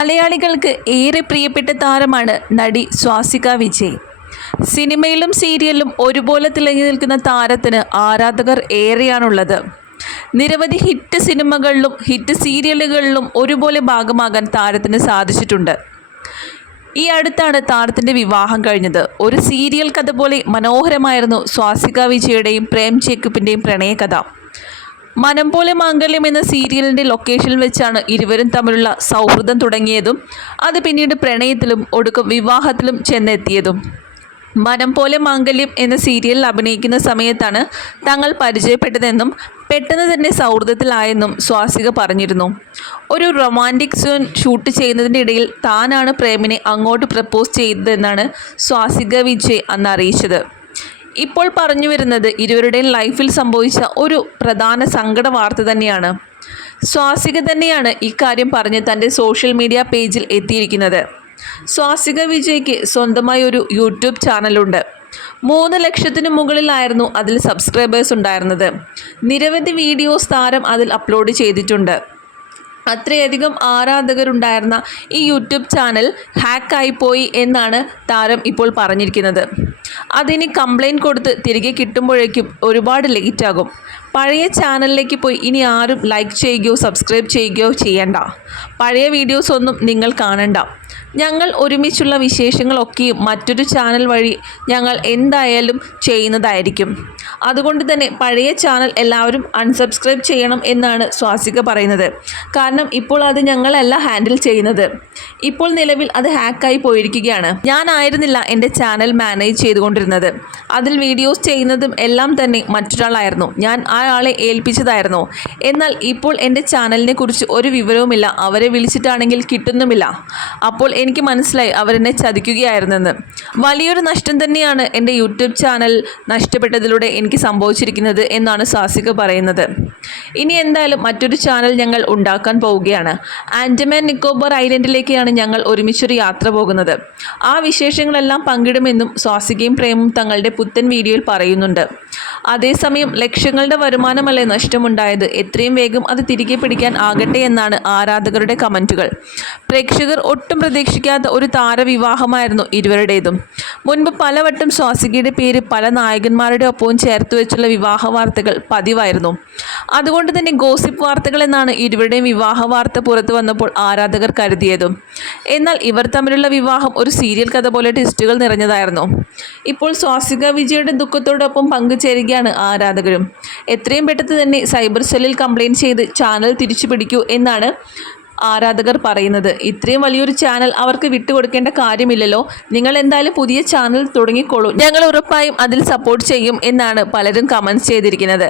മലയാളികൾക്ക് ഏറെ പ്രിയപ്പെട്ട താരമാണ് നടി സ്വാസിക വിജയ്. സിനിമയിലും സീരിയലിലും ഒരുപോലെ തിളങ്ങി നിൽക്കുന്ന താരത്തിന് ആരാധകർ ഏറെയാണുള്ളത്. നിരവധി ഹിറ്റ് സിനിമകളിലും ഹിറ്റ് സീരിയലുകളിലും ഒരുപോലെ ഭാഗമാകാൻ താരത്തിന് സാധിച്ചിട്ടുണ്ട്. ഈ അടുത്താണ് താരത്തിൻ്റെ വിവാഹം കഴിഞ്ഞത്. ഒരു സീരിയൽ കഥ പോലെ മനോഹരമായിരുന്നു സ്വാസിക വിജയുടെയും പ്രേം ജേക്കബിൻ്റെയും പ്രണയകഥ. മനം പോലെ മാംഗല്യം എന്ന സീരിയലിൻ്റെ ലൊക്കേഷനിൽ വെച്ചാണ് ഇരുവരും തമ്മിലുള്ള സൗഹൃദം തുടങ്ങിയതും അത് പിന്നീട് പ്രണയത്തിലും ഒടുക്കം വിവാഹത്തിലും ചെന്നെത്തിയതും. മനം പോലെ മാംഗല്യം എന്ന സീരിയലിൽ അഭിനയിക്കുന്ന സമയത്താണ് തങ്ങൾ പരിചയപ്പെട്ടതെന്നും പെട്ടെന്ന് തന്നെ സൗഹൃദത്തിലായെന്നും സ്വാസിക പറഞ്ഞിരുന്നു. ഒരു റൊമാൻറ്റിക് സീൻ ഷൂട്ട് ചെയ്യുന്നതിൻ്റെ ഇടയിൽ താനാണ് പ്രേമിനെ അങ്ങോട്ട് പ്രപ്പോസ് ചെയ്തതെന്നാണ് സ്വാസിക വിജയ് അന്ന് അറിയിച്ചത്. ഇപ്പോൾ പറഞ്ഞു വരുന്നത് ഇരുവരുടെയും ലൈഫിൽ സംഭവിച്ച ഒരു പ്രധാന സങ്കട വാർത്ത തന്നെയാണ്. സ്വാസിക തന്നെയാണ് ഇക്കാര്യം പറഞ്ഞ് തൻ്റെ സോഷ്യൽ മീഡിയ പേജിൽ എത്തിയിരിക്കുന്നത്. സ്വാസിക വിജയ്ക്ക് സ്വന്തമായി ഒരു യൂട്യൂബ് ചാനലുണ്ട്. 3 ലക്ഷത്തിന് മുകളിലായിരുന്നു അതിൽ സബ്സ്ക്രൈബേഴ്സ് ഉണ്ടായിരുന്നത്. നിരവധി വീഡിയോസ് താരം അതിൽ അപ്ലോഡ് ചെയ്തിട്ടുണ്ട്. അത്രയധികം ആരാധകരുണ്ടായിരുന്ന ഈ യൂട്യൂബ് ചാനൽ ഹാക്കായിപ്പോയി എന്നാണ് താരം ഇപ്പോൾ പറഞ്ഞിരിക്കുന്നത്. അതിന് കംപ്ലൈൻറ്റ് കൊടുത്ത് തിരികെ കിട്ടുമ്പോഴേക്കും ഒരുപാട് ലേറ്റ് ആകും. പഴയ ചാനലിലേക്ക് പോയി ഇനി ആരും ലൈക്ക് ചെയ്യുകയോ സബ്സ്ക്രൈബ് ചെയ്യുകയോ ചെയ്യണ്ട. പഴയ വീഡിയോസ് ഒന്നും നിങ്ങൾ കാണണ്ട. ഞങ്ങൾ ഒരുമിച്ചുള്ള വിശേഷങ്ങളൊക്കെയും മറ്റൊരു ചാനൽ വഴി ഞങ്ങൾ എന്തായാലും ചെയ്യുന്നതായിരിക്കും. അതുകൊണ്ട് തന്നെ പഴയ ചാനൽ എല്ലാവരും അൺസബ്സ്ക്രൈബ് ചെയ്യണം എന്നാണ് സ്വാസിക പറയുന്നത്. കാരണം ഇപ്പോൾ അത് ഞങ്ങളല്ല ഹാൻഡിൽ ചെയ്യുന്നത്. ഇപ്പോൾ നിലവിൽ അത് ഹാക്കായി പോയിരിക്കുകയാണ്. ഞാനായിരുന്നില്ല എൻ്റെ ചാനൽ മാനേജ് ചെയ്തുകൊണ്ടിരുന്നത്. അതിൽ വീഡിയോസ് ചെയ്യുന്നതും എല്ലാം തന്നെ മറ്റൊരാളായിരുന്നു. ഞാൻ ആ ആളെ ഏൽപ്പിച്ചതായിരുന്നു. എന്നാൽ ഇപ്പോൾ എൻ്റെ ചാനലിനെ കുറിച്ച് ഒരു വിവരവുമില്ല. അവരെ വിളിച്ചിട്ടാണെങ്കിൽ കിട്ടുന്നുമില്ല. അപ്പോൾ എനിക്ക് മനസ്സിലായി അവരെന്നെ ചതിക്കുകയായിരുന്നെന്ന്. വലിയൊരു നഷ്ടം തന്നെയാണ് എൻ്റെ യൂട്യൂബ് ചാനൽ നഷ്ടപ്പെട്ടതിലൂടെ എനിക്ക് സംഭവിച്ചിരിക്കുന്നത് എന്നാണ് സ്വാസിക പറയുന്നത്. ഇനി എന്തായാലും മറ്റൊരു ചാനൽ ഞങ്ങൾ ഉണ്ടാക്കാൻ പോവുകയാണ്. ആൻഡമാൻ നിക്കോബാർ ഐലൻഡിലേക്കാണ് ഞങ്ങൾ ഒരുമിച്ചൊരു യാത്ര പോകുന്നത്. ആ വിശേഷങ്ങളെല്ലാം പങ്കിടുമെന്നും സ്വാസികയും പ്രേമും തങ്ങളുടെ പുത്തൻ വീഡിയോയിൽ പറയുന്നുണ്ട്. അതേസമയം ലക്ഷങ്ങളുടെ വരുമാനമല്ലേ നഷ്ടമുണ്ടായത്, എത്രയും വേഗം അത് തിരികെ പിടിക്കാൻ ആകട്ടെ എന്നാണ് ആരാധകരുടെ കമൻറ്റുകൾ. പ്രേക്ഷകർ ഒട്ടും പ്രതീക്ഷിക്കാത്ത ഒരു താരവിവാഹമായിരുന്നു ഇരുവരുടേതും. മുൻപ് പലവട്ടം സ്വാസികയുടെ പേര് പല നായകന്മാരുടെ ഒപ്പവും ചേർത്ത് വെച്ചുള്ള വിവാഹ വാർത്തകൾ പതിവായിരുന്നു. അതുകൊണ്ട് തന്നെ ഗോസിപ്പ് വാർത്തകൾ എന്നാണ് ഇരുവരുടെയും വിവാഹ വാർത്ത പുറത്തു വന്നപ്പോൾ ആരാധകർ കരുതിയതും. എന്നാൽ ഇവർ തമ്മിലുള്ള വിവാഹം ഒരു സീരിയൽ കഥ പോലെ ട്വിസ്റ്റുകൾ നിറഞ്ഞതായിരുന്നു. ഇപ്പോൾ സ്വാസിക വിജയുടെ ദുഃഖത്തോടൊപ്പം പങ്കുചേരുകയാണ് ആരാധകരും. എത്രയും പെട്ടെന്ന് തന്നെ സൈബർ സെല്ലിൽ കംപ്ലയിൻറ്റ് ചെയ്ത് ചാനൽ തിരിച്ചു പിടിക്കൂ എന്നാണ് ആരാധകർ പറയുന്നത്. ഇത്രയും വലിയൊരു ചാനൽ അവർക്ക് വിട്ടുകൊടുക്കേണ്ട കാര്യമില്ലല്ലോ. നിങ്ങൾ എന്തായാലും പുതിയ ചാനൽ തുടങ്ങിക്കോളൂ, ഞങ്ങൾ ഉറപ്പായും അതിൽ സപ്പോർട്ട് ചെയ്യും എന്നാണ് പലരും കമൻറ്റ്സ് ചെയ്തിരിക്കുന്നത്.